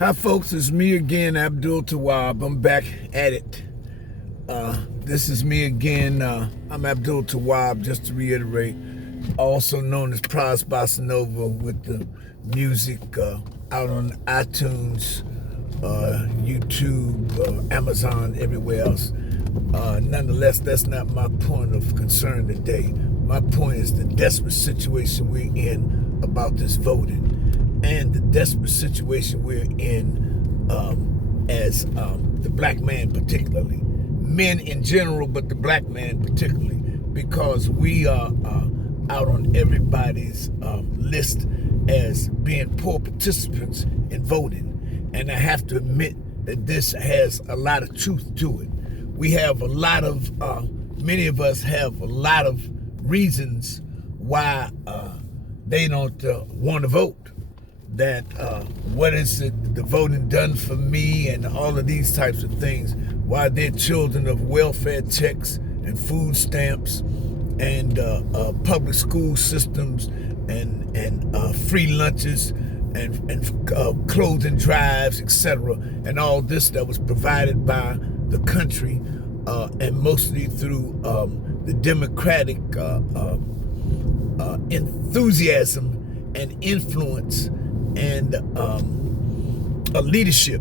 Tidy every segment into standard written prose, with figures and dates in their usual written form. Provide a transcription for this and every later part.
Hi folks, it's me again, Abdul Tawab. I'm back at it. This is me again. I'm Abdul Tawab, just to reiterate, also known as Prize Bossa Nova, with the music out on iTunes, YouTube, Amazon, everywhere else. Nonetheless, that's not my point of concern today. My point is the desperate situation we're in about this voting, and the desperate situation we're in as the black man particularly, men in general, but the black man particularly, because we are out on everybody's list as being poor participants in voting. And I have to admit that this has a lot of truth to it. We have a lot of, many of us have a lot of reasons why they don't want to vote. That what is it, the voting done for me, and all of these types of things, why they're children of welfare checks and food stamps and public school systems and free lunches and clothing drives, etc., and all this that was provided by the country and mostly through the democratic enthusiasm and influence and a leadership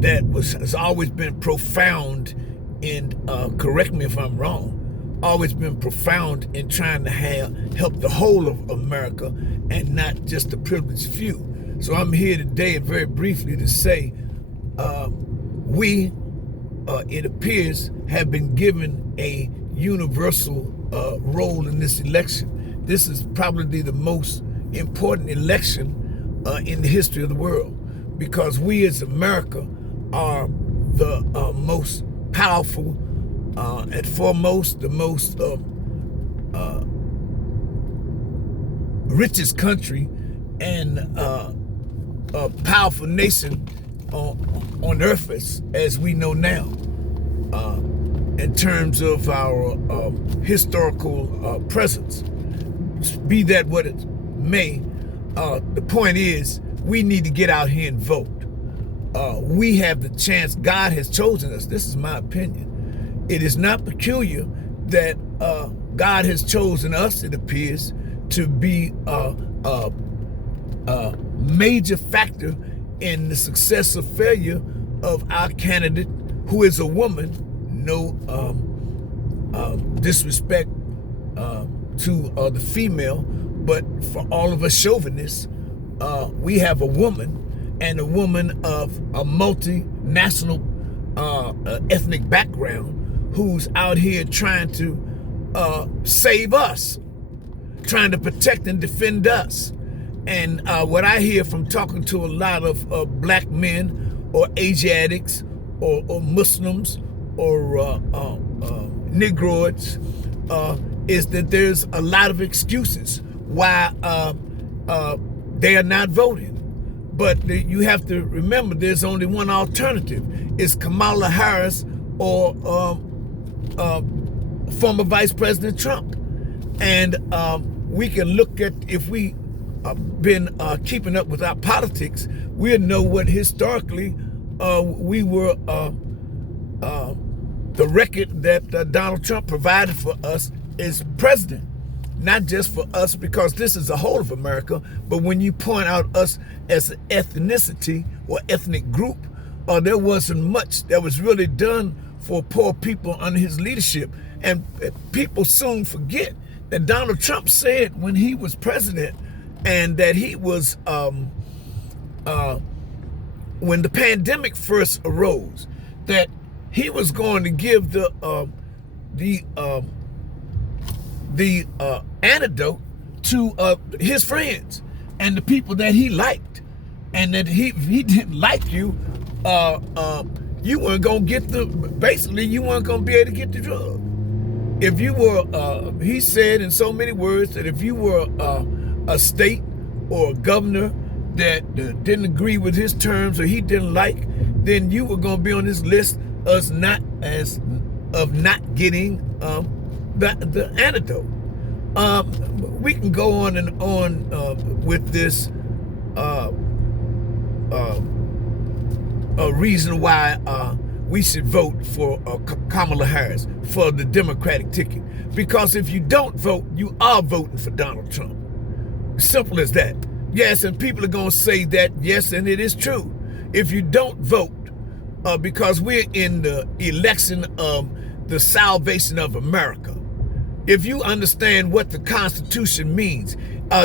that has always been profound in, correct me if I'm wrong, always been profound in trying to help the whole of America and not just the privileged few. So I'm here today very briefly to say we, it appears, have been given a universal role in this election. This is probably the most important election in the history of the world, because we as America are the most powerful and foremost, the most richest country and powerful nation on earth as we know now, in terms of our historical presence. Be that what it may, the point is we need to get out here and vote. We have the chance. God has chosen us. This is my opinion. It is not peculiar that God has chosen us, it appears, to be a major factor in the success or failure of our candidate, who is a woman. No disrespect to the female, but for all of us chauvinists, we have a woman, and a woman of a multinational ethnic background, who's out here trying to save us, trying to protect and defend us. And what I hear from talking to a lot of black men or Asiatics or Muslims or Negroids is that there's a lot of excuses why they are not voting. But you have to remember there's only one alternative. It's Kamala Harris or former Vice President Trump. And we can look at, if we been keeping up with our politics, we'll know what historically we were, the record that Donald Trump provided for us as president. Not just for us, because this is the whole of America, but when you point out us as an ethnicity or ethnic group, there wasn't much that was really done for poor people under his leadership. And people soon forget that Donald Trump said when he was president, and that he was, when the pandemic first arose, that he was going to give the antidote to his friends and the people that he liked, and that he didn't like you, you weren't gonna get basically you weren't gonna be able to get the drug. If you were, he said in so many words that if you were a state or a governor that didn't agree with his terms or he didn't like, then you were gonna be on this list of not getting the antidote. We can go on and on with this reason why we should vote for Kamala Harris for the Democratic ticket. Because if you don't vote, you are voting for Donald Trump. Simple as that. Yes, and people are going to say that, yes, and it is true. If you don't vote, because we're in the election of the salvation of America, if you understand what the Constitution means,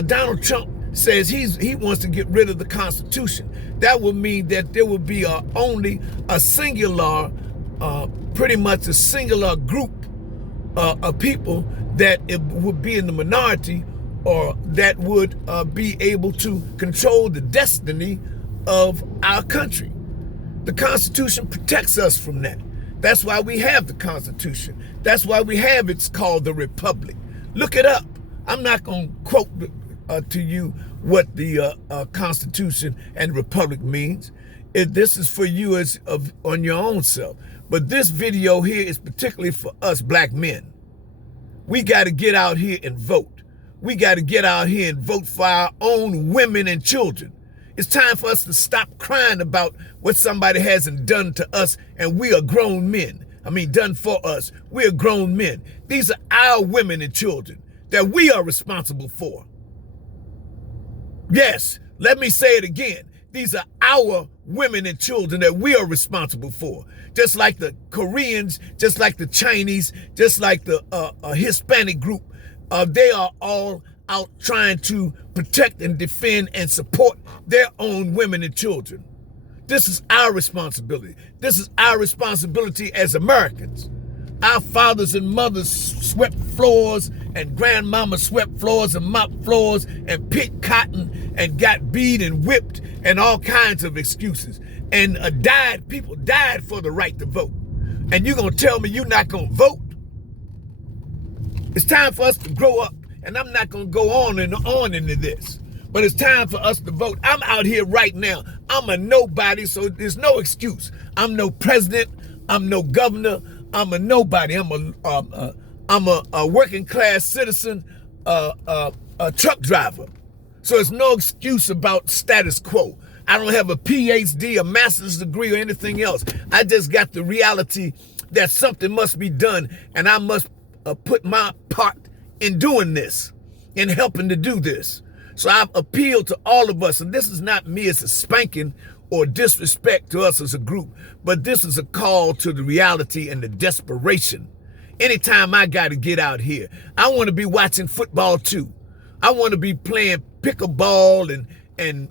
Donald Trump says he wants to get rid of the Constitution. That will mean that there will be only a singular, pretty much a singular group of people that it would be in the minority, or that would be able to control the destiny of our country. The Constitution protects us from that. That's why we have the Constitution. That's why we have it's called the Republic. Look it up. I'm not going to quote to you what the Constitution and Republic means. This is for you on your own self. But this video here is particularly for us black men. We got to get out here and vote. We got to get out here and vote for our own women and children. It's time for us to stop crying about what somebody hasn't done to us, and we are grown men. I mean, done for us. We are grown men. These are our women and children that we are responsible for. Yes, let me say it again. These are our women and children that we are responsible for. Just like the Koreans, just like the Chinese, just like the Hispanic group, they are all out trying to protect and defend and support their own women and children. This is our responsibility. This is our responsibility as Americans. Our fathers and mothers swept floors, and grandmama swept floors and mopped floors and picked cotton and got beat and whipped and all kinds of excuses. And people died for the right to vote. And you're going to tell me you're not going to vote? It's time for us to grow up. And I'm not going to go on and on into this. But it's time for us to vote. I'm out here right now. I'm a nobody, so there's no excuse. I'm no president. I'm no governor. I'm a nobody. I'm a working class citizen, a truck driver. So there's no excuse about status quo. I don't have a PhD, a master's degree, or anything else. I just got the reality that something must be done, and I must put my part in doing this, in helping to do this. So I appeal to all of us, and this is not me as a spanking or disrespect to us as a group, but this is a call to the reality and the desperation. Anytime I got to get out here, I want to be watching football too. I want to be playing pickleball and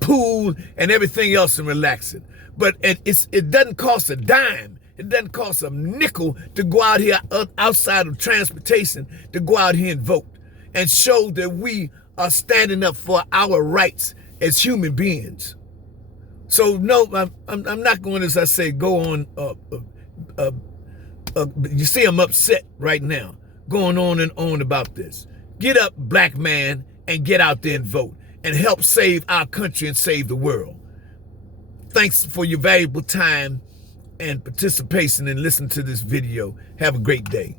pool and everything else and relaxing. But it doesn't cost a dime. It doesn't cost a nickel to go out here outside of transportation, to go out here and vote and show that we are standing up for our rights as human beings. So no, I'm not going, as I say, go on. You see, I'm upset right now, going on and on about this. Get up, black man, and get out there and vote and help save our country and save the world. Thanks for your valuable time and participation and listen to this video. Have a great day.